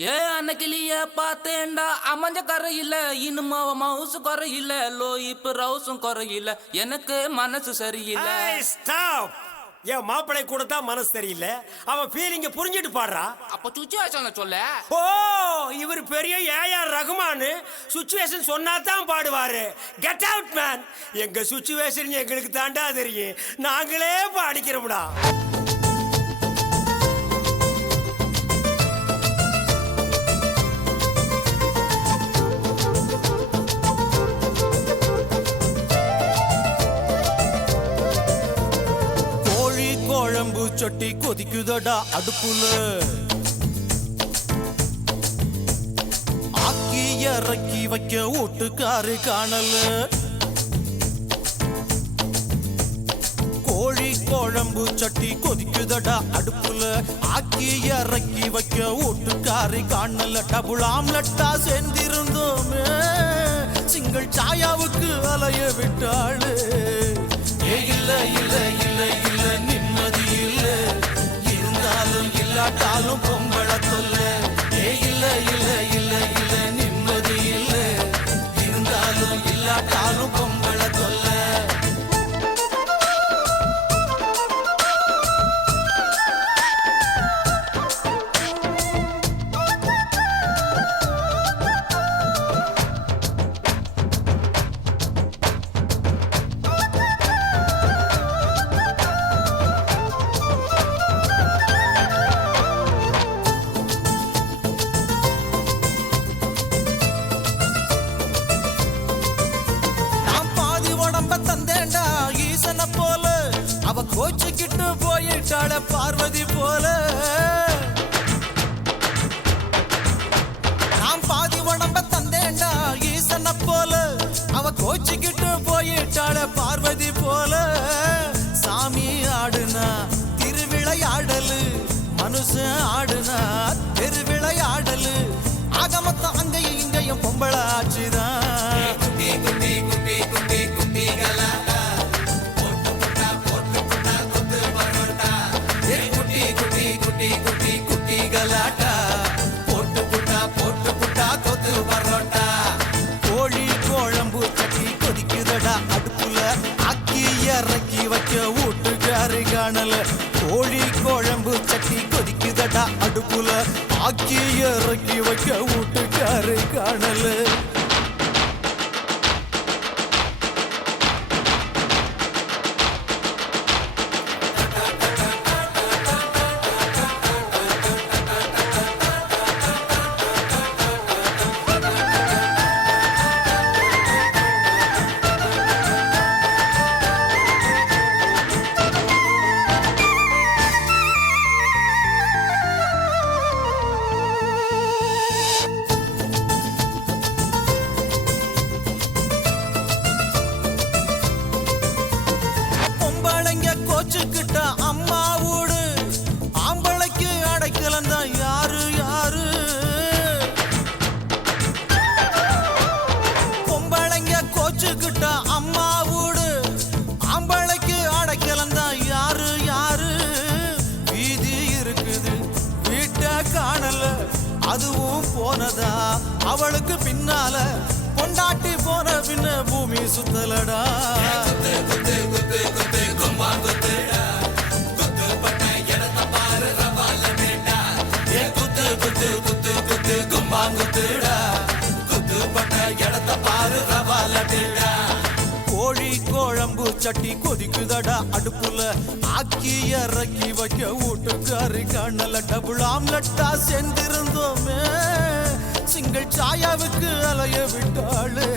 ஏ அன்னைக்கிளிய பார்த்தேன்டா அமைஞ்ச கரையில இனிமே மவுசு குறையில லோ இப்ப ரவுசும் குறையில எனக்கு மனசு சரியில்லை. ஸ்டாப். என் மாப்பிளை கூட தான் மனசு தெரியல. அவன் ஃபீலிங்க புரிஞ்சிட்டு பாடுறா. அப்ப சுச்சுவேஷன் சொல்ல. ஓ இவர் பெரிய ஏஆர் ரகுமான். சுச்சுவேஷன் சொன்னா தான் பாடுவாரு. Get out man. எங்க சுச்சுவேஷன் எங்களுக்கு தாண்டா தெரியும். நாங்களே பாடிக்கிறோம்டா. குழம்பு சட்டி கொதிக்குதடா அடுப்புல, ஆக்கி இறக்கி வைக்க ஓட்டுக்காரு காணல. கோழி குழம்பு சட்டி கொதிக்குதடா அடுப்புல, ஆக்கி இறக்கி வைக்க ஓட்டுக்காரு காணல. டபுள் ஆம்லெட்டா சேர்ந்திருந்தோமே, சிங்கிள் சாயாவுக்கு அலைய விட்டாளு. இல்ல இல்ல இல்ல இல்ல நிம்மதி இல்ல, இருந்தாலும் இல்லாட்டாலும் பொம்பள தொல்ல. இல்ல இல்ல இல்ல இல்ல நிம்மதி இல்ல, இருந்தாலும் இல்லாட்டாலும் பொம்பள தொல்ல. அவ கோச்சுக்கிட்டு போயிட்டாள பார்வதி போல. நான் பாதி உடம்ப தந்தேண்டா ஈசன போல, அவ கோச்சுக்கிட்டு போயிட்டாள பார்வதி போல. சாமி ஆடுனா திருவிளையாடலு, மனுஷன் ஆடுனா தெருவிளையாடலு. ஆகமத்த அங்கேயும் இங்கேயும் பொம்பள ஆச்சுதான். கோழி குழம்பு சட்டி கொதிக்குதடா அடுப்புல, அக்கி இறக்கி வைக்க வீட்டுக்காரு காணல. கோழி குழம்பு சட்டி கொதிக்குதடா அடுப்புல, அக்கி இறக்கி வைக்க வீட்டுக்காரு காணல. கோச்சுக்கிட்ட அம்மா ஊடு, ஆம்பளைக்கு அடைக்கலந்த யாரு யாரு. பொம்பளைங்க கோச்சுக்கிட்ட அம்மா ஊடு, ஆம்பளைக்கு அடைக்கலந்த யாரு யாரு. வீதி இருக்குது வீட்டை காணல, அதுவும் போனதா அவளுக்கு பின்னால. கொண்டாட்டி போன பின்ன பூமி சுத்தலடா. கோழி குழம்பு சட்டி கொதிக்குதடா அடுப்புல, ஆக்கி இறக்கி வைக்க வீட்டுக்காரு காணல. டபுள் ஆம்லெட்டா சேர்ந்திருந்தோமே, சிங்கிள் சாயாவுக்கு அலைய விட்டாளு.